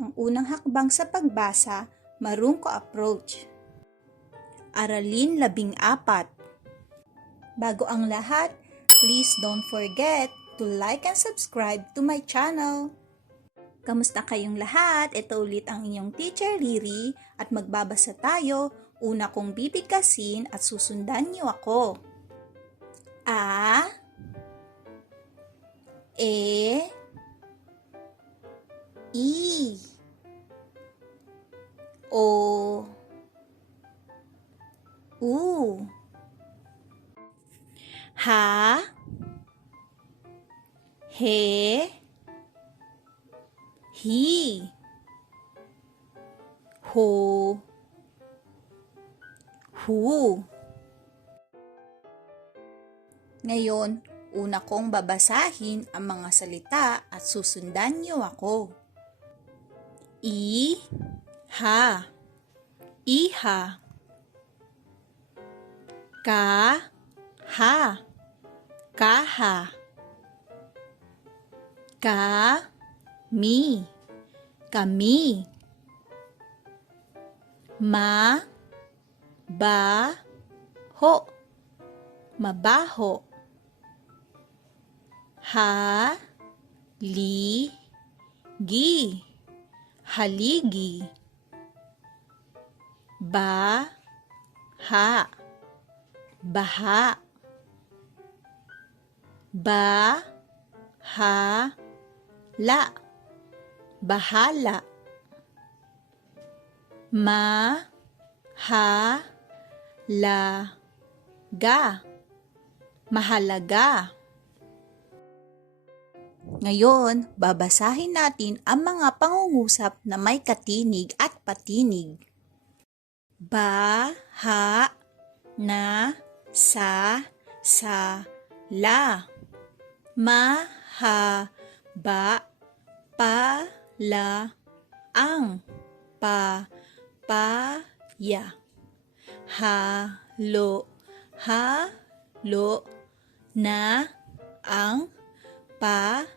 Ang unang hakbang sa pagbasa, marungko approach. Aralin 14. Bago ang lahat, please don't forget to like and subscribe to my channel. Kamusta kayong lahat? Ito ulit ang inyong teacher Riri at magbabasa tayo. Una kong bibigkasin at susundan niyo ako. A, E, I, O, U, Ha, He, Hi, Ho, Hu. Ngayon, una kong babasahin ang mga salita at susundan niyo ako. I, ha, iha. Ka, ha, kaha. Ka, mi, kami. Ma, ba, ho, mabaho. Ha, li, gi, haligi. Ba, ha, baha. Ba, ha, la, bahala. Ma, ha, la, ga, mahalaga. Ngayon, babasahin natin ang mga pangungusap na may katinig at patinig. Ba, ha, na, sa, la. Ma, ha, ba, pa, la, ang, pa, ya. Ha, lo, na, ang, pa,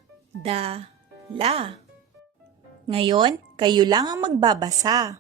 la. Ngayon, kayo lang ang magbabasa.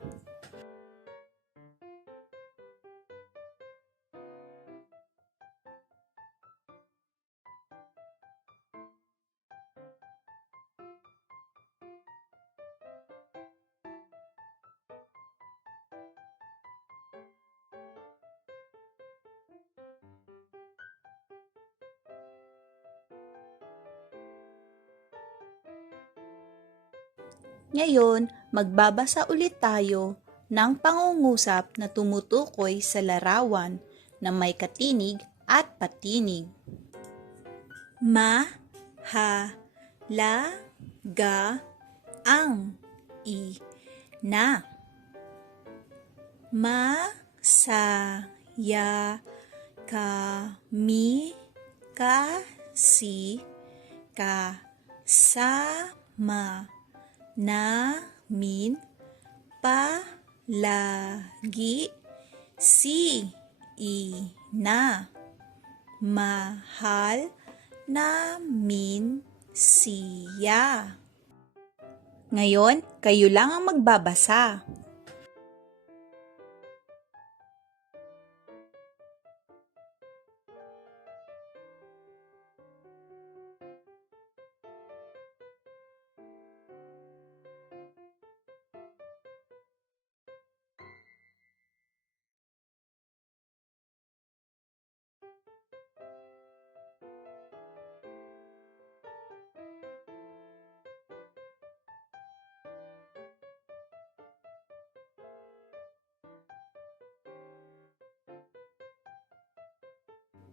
Ngayon, magbabasa ulit tayo ng pangungusap na tumutukoy sa larawan na may katinig at patinig. Ma, ha, la, ga, ang, i, na. Ma, sa, ya, ka, mi, ka, si, ka, sa, ma, namin, palagi, si, ina, mahal namin siya. Ngayon, kayo lang ang magbabasa.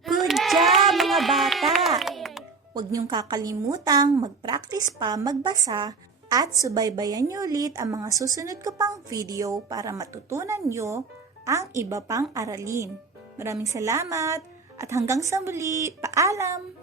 Good job, mga bata! Huwag niyong kakalimutang mag-practice pa magbasa at subaybayan niyo ulit ang mga susunod ko pang video para matutunan niyo ang iba pang aralin. Maraming salamat at hanggang sa muli, paalam!